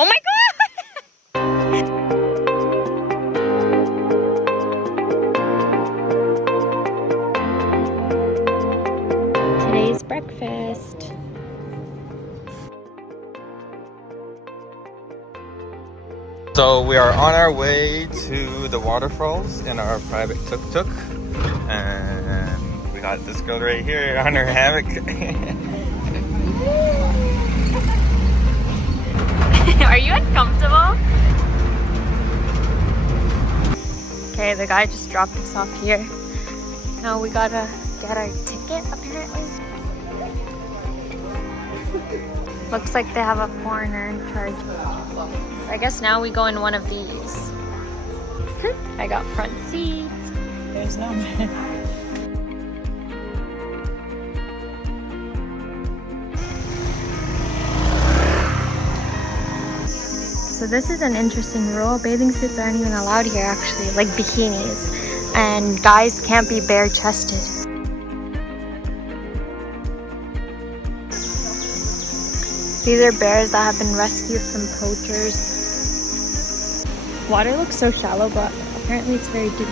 Oh my god! Today's breakfast. So we are on our way to the waterfalls in our private tuk-tuk, and we got this girl right here on her hammock. Are you uncomfortable? Okay, the guy just dropped us off here. Now we gotta get our ticket apparently. Looks like they have a foreigner in charge. I guess now we go in one of these. I got front seats. There's Nomon. So this is an interesting rule. Bathing suits aren't even allowed here actually, like bikinis. And guys can't be bare-chested. These are bears that have been rescued from poachers. Water looks so shallow, but apparently it's very deep.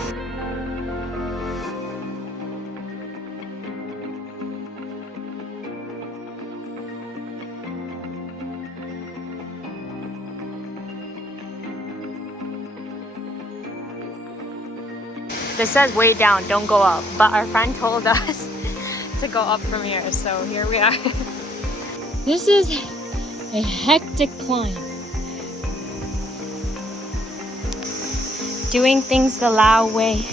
This says way down, don't go up. But our friend told us to go up from here, so here we are. This is a hectic climb. Doing things the Lao way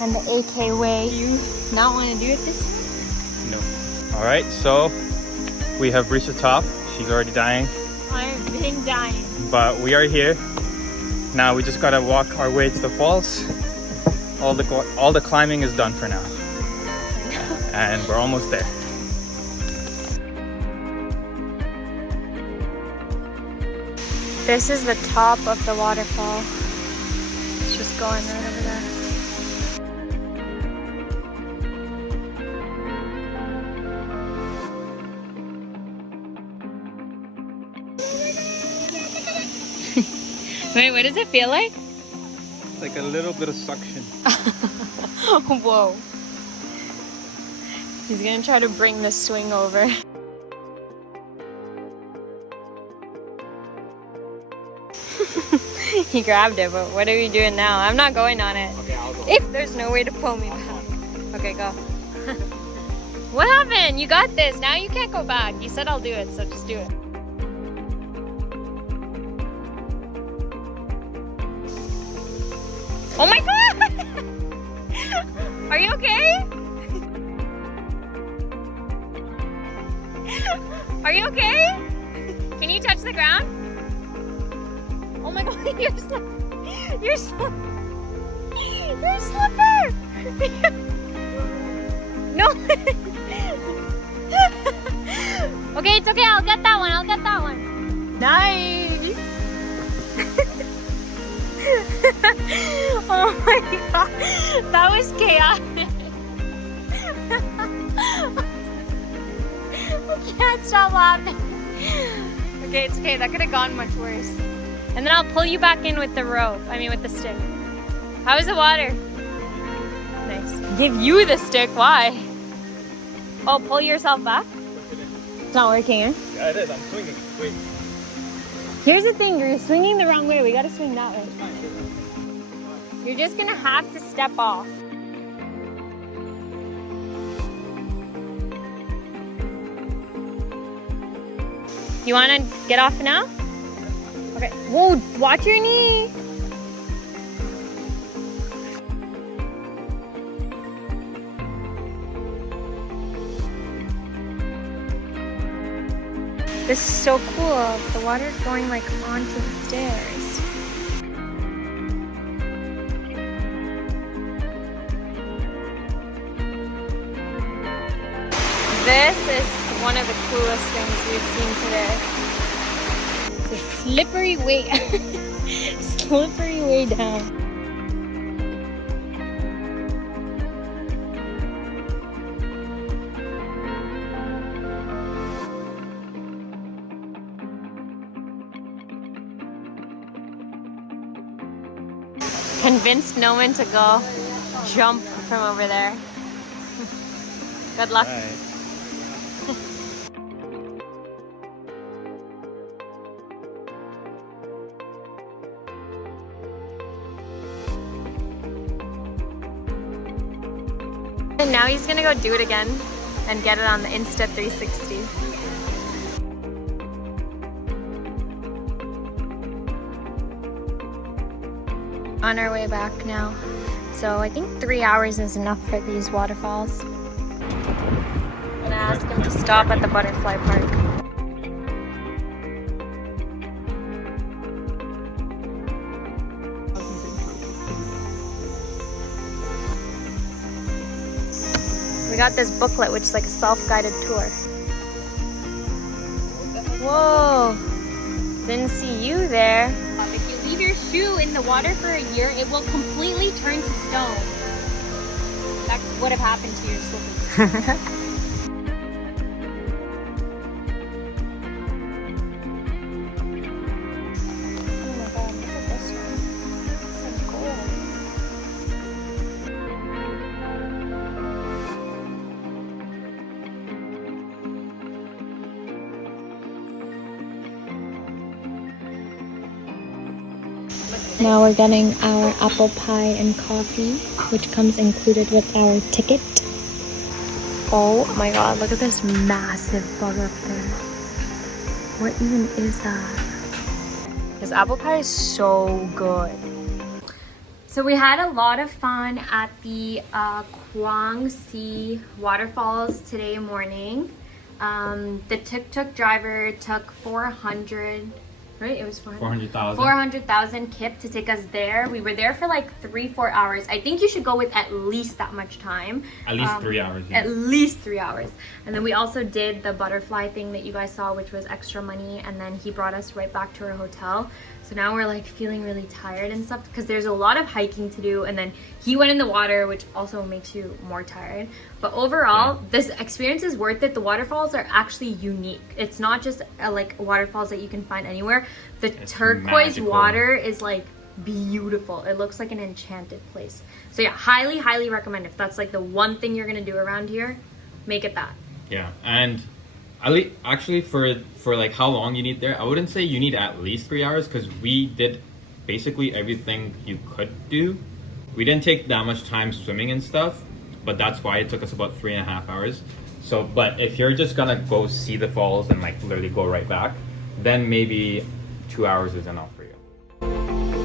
and the AK way. You not want to do it this? No. All right, so we have reached the top. She's already dying. I've been dying. But we are here. Now we just gotta walk our way to the falls. All the climbing is done for now. And we're almost there. This is the top of the waterfall. It's just going right over there. Wait, what does it feel like? It's like a little bit of suction. Whoa. He's gonna try to bring the swing over. He grabbed it, but what are we doing now? I'm not going on it. Okay, I'll go. If there's no way to pull me back. Okay, go. What happened? You got this. Now you can't go back. You said I'll do it, so just do it. Oh my god! Are you okay? Are you okay? Can you touch the ground? Oh my god, you're slipper! You're slipper! You're slipper! No! Okay, it's okay, I'll get that one, I'll get that one. Nice! Oh my god, that was chaotic. I can't stop laughing. Okay, it's okay, that could have gone much worse. And then I'll pull you back in with the rope, with the stick. How is the water? Nice. Give you the stick, why? Oh, pull yourself back? It's not working, eh? Yeah, it is, I'm swinging. Wait. Here's the thing, you're swinging the wrong way. We gotta swing that way. You're just gonna have to step off. You wanna get off now? Okay. Whoa, watch your knee. This is so cool. The water's going like onto the stairs. This is one of the coolest things we've seen today. It's a slippery way, slippery way down. convinced Nomon to go jump from over there. Good luck. And now he's gonna go do it again and get it on the Insta 360. On our way back now. So I think 3 hours is enough for these waterfalls. I'm gonna ask him to stop at the butterfly park. We got this booklet which is like a self-guided tour. Whoa! Didn't see you there. If you leave your shoe in the water for a year, it will completely turn to stone. That would have happened to your slippers. Now we're getting our apple pie and coffee, which comes included with our ticket. Oh my god, look at this massive bug up there. What even is that? This apple pie is so good. So we had a lot of fun at the Kuang Si Waterfalls today morning. The tuktuk driver took 400, right? It was 400,000. 400,000 kip to take us there. We were there for like 3-4 hours. I think you should go with at least that much time. At least 3 hours. Yeah. At least 3 hours. And then we also did the butterfly thing that you guys saw, which was extra money. And then he brought us right back to our hotel. So now we're like feeling really tired and stuff because there's a lot of hiking to do. And then he went in the water, which also makes you more tired. But overall, this experience is worth it. The waterfalls are actually unique. It's not just like waterfalls that you can find anywhere. The turquoise water is like beautiful. It looks like an enchanted place. So yeah, highly, highly recommend. If that's like the one thing you're gonna do around here, make it that. Yeah, and actually for like how long you need there, I wouldn't say you need at least 3 hours because we did basically everything you could do. We didn't take that much time swimming and stuff, but that's why it took us about 3.5 hours. So, but if you're just gonna go see the falls and like literally go right back, then maybe 2 hours is enough for you.